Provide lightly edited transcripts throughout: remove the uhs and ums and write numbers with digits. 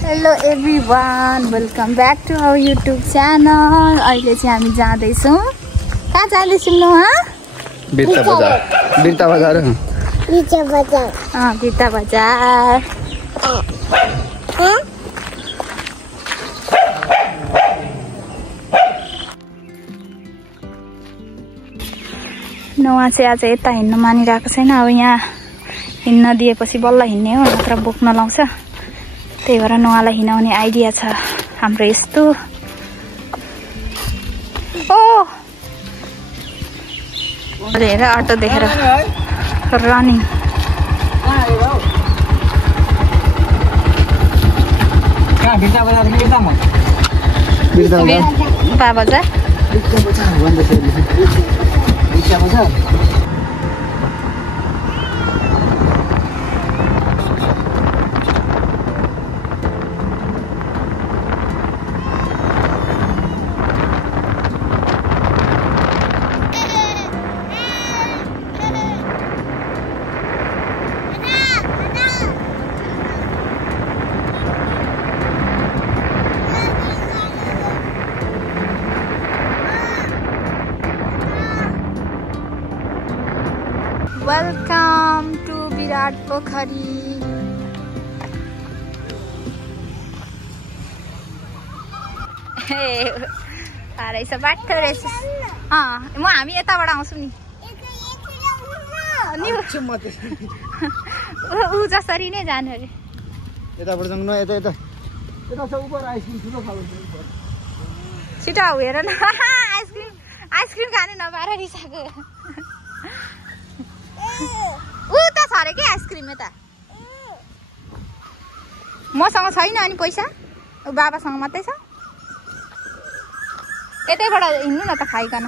Hello everyone, welcome back to our YouTube channel. अहिले चाहिँ हामी जाँदैछौँ। कहाँ जाँदैछौँ न? बिर्ता बजार। बिर्ता बजार। बिर्ता बजार। बिर्ता बजार। नोआ चाहिँ आज यता हिँड्न मानिरहेको छैन। अब यहाँ हिँड्न दिएपछि बल्ल हिँड्ने हो, नत्र बोक्न लाउँछ। त्यही भएर नोआलाई हिँडाउने आइडिया छ हाम्रो यस्तो। ओ हेर अटो देखेर रनिङ। बाबजार वेलकम टू विराट पोखरी। रहेछ बाटो रहेछ। म हामी यताबाट आउँछौँ नि। ऊ जसरी नै जानु अरे। यताबाट जाउँ न। यता यता यता छ उपर आइसक्रिम ठुलो खालको। छिटो हेर न, आइसक्रिम खानु नपाएर रिसाको। ऊ त छ अरे के आइसक्रिम यता। मसँग छैन अनि पैसा, बाबासँग मात्रै छ। यतैबाट हिँड्नु न त खाइकन।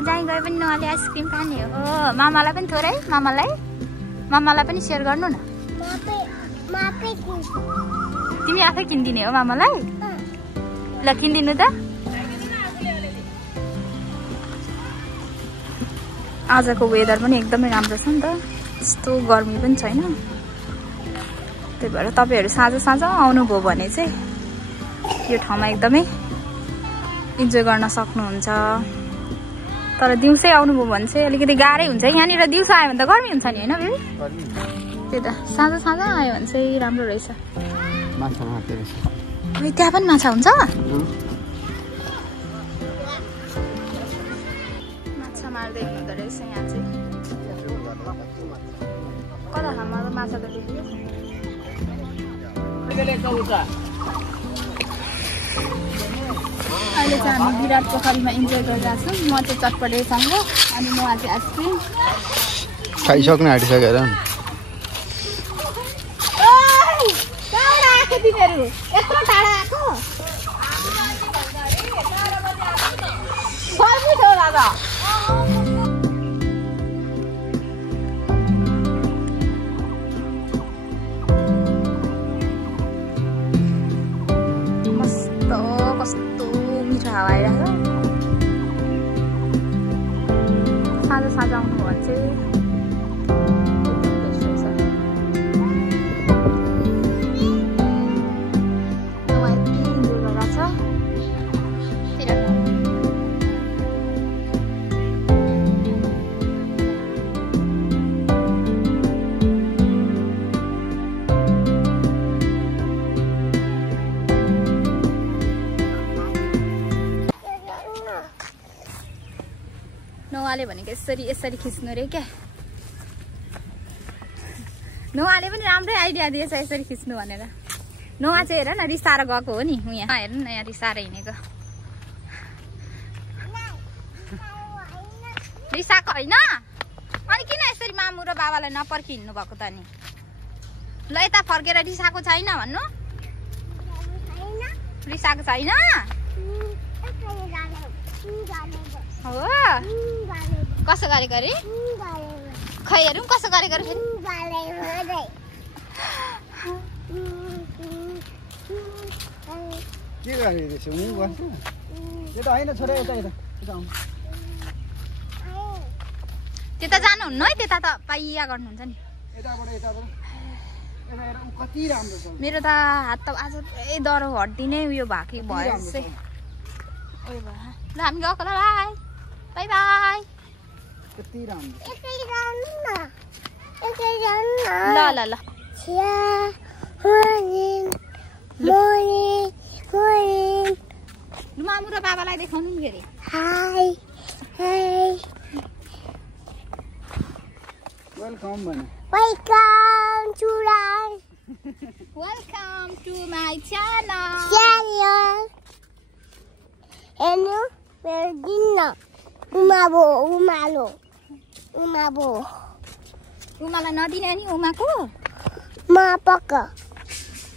जहीँ गए पनि नले आइसक्रिम खाने हो। मामालाई पनि थोरै, मामालाई पनि सेयर गर्नु न। तिमी आफै किनिदिने हो मामालाई? ल किनिदिनु त। आजको वेदर पनि एकदमै राम्रो छ नि त, यस्तो गर्मी पनि छैन। त्यही भएर तपाईँहरू साँझ आउनुभयो भने चाहिँ यो ठाउँमा एकदमै इन्जोय गर्न सक्नुहुन्छ। तर दिउँसै आउनुभयो भने चाहिँ अलिकति गाह्रै हुन्छ। यहाँनिर दिउँसो आयो भने त गर्मी हुन्छ नि, होइन बेबी? त्यही त साँझ आयो भने चाहिँ राम्रो रहेछ। त्यहाँ पनि माछा हुन्छ? माछा मार्दै हुँदो रहेछ यहाँ चाहिँ। कता ठाउँमा त माछा त देख्यो। अहिले चाहिँ हामी विराट पोखरीमा इन्जोय गरिरहेको छौँ। म चाहिँ चटपटेसँग अनि म आज आइसक्रिम खाइसक्नु आँटिसकेर। तिमीहरू यत्रो टाढा आएको मस्तो, कस्तो मिठो हावा आइरहेको। साँझ आउनु भने चाहिँ नोआले भनेको यसरी खिच्नु रे क्या। नोआले पनि राम्रै आइडिया दिएछ यसरी खिच्नु भनेर। नोआ चाहिँ हेर न रिसाएर गएको हो नि। यहाँ हेर्नु न, यहाँ रिसाएर हिँडेको। रिसाएको होइन अनि किन यसरी मामु र बाबालाई नपर्खी हिँड्नु भएको त नि? ल यता फर्केर रिसाएको छैन भन्नु। रिसाएको छैन हो? कसो गरेको अरे? खै हेरौँ कसो गरेको अरे फेरि। के गरिरहेछौ नि? यता हैन छोरा यता यता यता आउनु त्यता जानुहुन्न है त्यता त पाइया गर्नुहुन्छ नि यताबाट यताबाट यता हेर कति राम्रो छ मेरो त हात त आज पुरै डह्रो हड्डी नै उयो भएको भयो चाहिँ ओइ भा ल हामी गएको ल बाई बाई कति राम्रो ल ल ल मामु र बाबालाई देखाउनु नि फेरि हाई हाई वेलकम भने वेलकम टु माई च्यानल हेर्नु मेरो दिन्न उमालाई नदिने नि उमाको म पक्क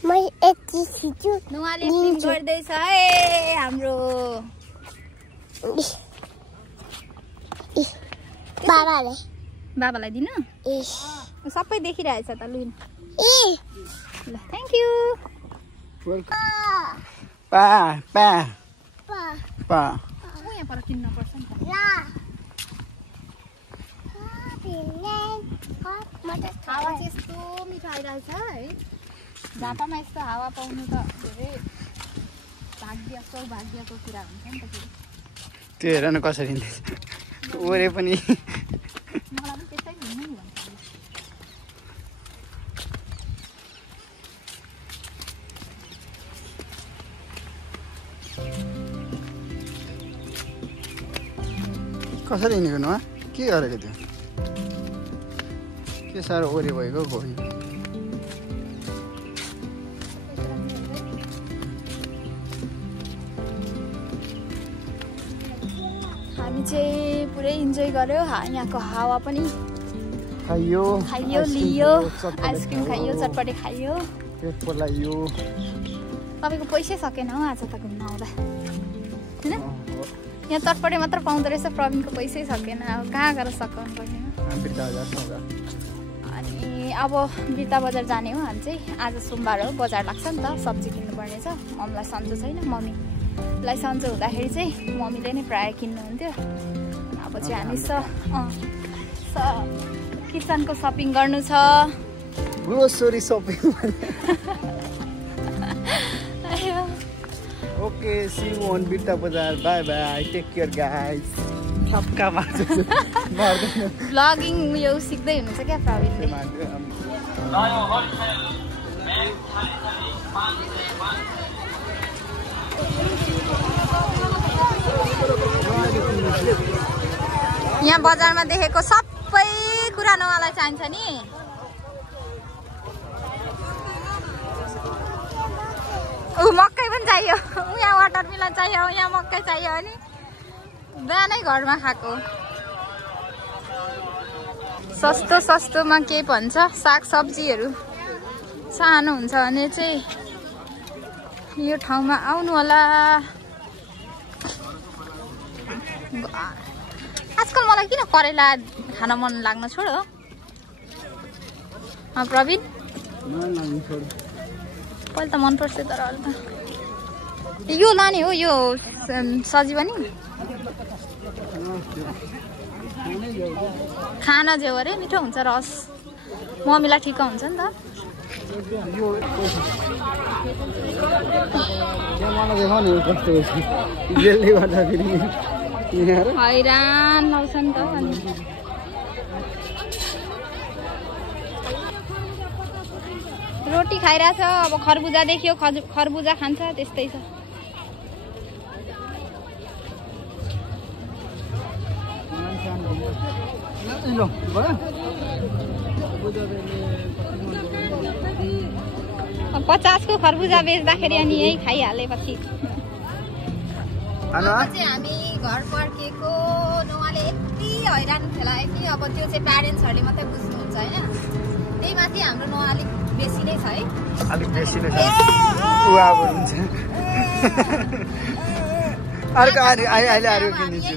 म यति छिटो नुहाले फिल्म गर्दैछ है हाम्रो बाबालाई दिनु सबै देखिरहेछ त लु ल थ्याङ्क यू पा पा पा यहाँ पर किन्न पर्छ नि त हावा चाहिँ यस्तो मिठो आइरहेछ है झापामा यस्तो हावा पाउनु त धेरै भाग्यको कुरा हुन्छ नि त फेरि त्यो हेर न कसरी हिँड्दैछ ओरे पनि मलाई पनि त्यसै हिँड्नु नि भन्छ कसरी हिँडेको न के गरेको त्यो के साह्रो ओरे भएको गयो हामी चाहिँ पुरै इन्जोय गर्यो यहाँको हावा पनि खाइयो लियो आइसक्रिम खाइयो चटपटे खाइयो पेट पोलाइयो तपाईँको पैसै सकेन हौ आज त घुम्न आउँदा होइन यहाँ चटपटे मात्र पाउँदो रहेछ प्रवीणको पैसै सकेन अब कहाँ गएर सकाउनु पर्ने अनि अब बिर्ता बजार जाने हो हामी चाहिँ आज सोमबार हो बजार लाग्छ नि त सब्जी किन्नुपर्ने छ मम्मीलाई सन्चो छैन मम्मीलाई सन्चो हुँदाखेरि चाहिँ मम्मीले नै प्रायः किन्नुहुन्थ्यो अब चाहिँ हामी किचनको सपिङ गर्नु छ grocery shopping okay see you on Birta बजार bye bye take care guys सबका भ्लगिङ उयो सिक्दै हुनुहुन्छ क्या प्रवीणले यहाँ बजारमा देखेको सबै कुरा नवालाई चाहिन्छ नि मकै पनि चाहियो यहाँ वाटरमेलन चाहियो यहाँ मकै चाहियो अनि बिहानै घरमा खाएको सस्तोमा के भन्छ साग सब्जीहरू चाहनुहुन्छ भने चाहिँ यो ठाउँमा आउनु होला आजकल मलाई किन करेला खान मन लाग्न छोड्यो प्रवीण पहिला त मन पर्छ तर अहिले त यो लाने हो यो सजीवनी खाना जेउ अरे मिठो हुन्छ रस मम्मीलाई ठिक हुन्छ नि त हैरान लाउँछ नि त रोटी खाइरहेछ अब खरबुजा देखियो खरबुजा खान्छ त्यस्तै छ पचासको खरबुजा बेच्दाखेरि अनि यही खाइहालेपछि हामी घर फर्केको उहाँले यति हैरान खेलायो कि अब त्यो चाहिँ प्यारेन्ट्सहरूले मात्रै बुझ्नुहुन्छ होइन त्यही माथि हाम्रो नुहा अलिक बेसी नै छ है अलिक बेसी नै छ अर्को अहिले अर्को किनिदिन्छु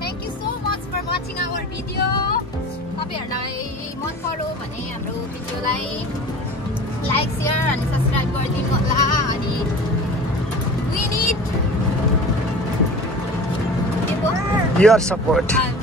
thank you so much for watching our video तपाईँहरूलाई मन पर्यो भने हाम्रो भिडियोलाई लाइक सेयर अनि सब्सक्राइब गरिदिनु होला अनि we need Your support.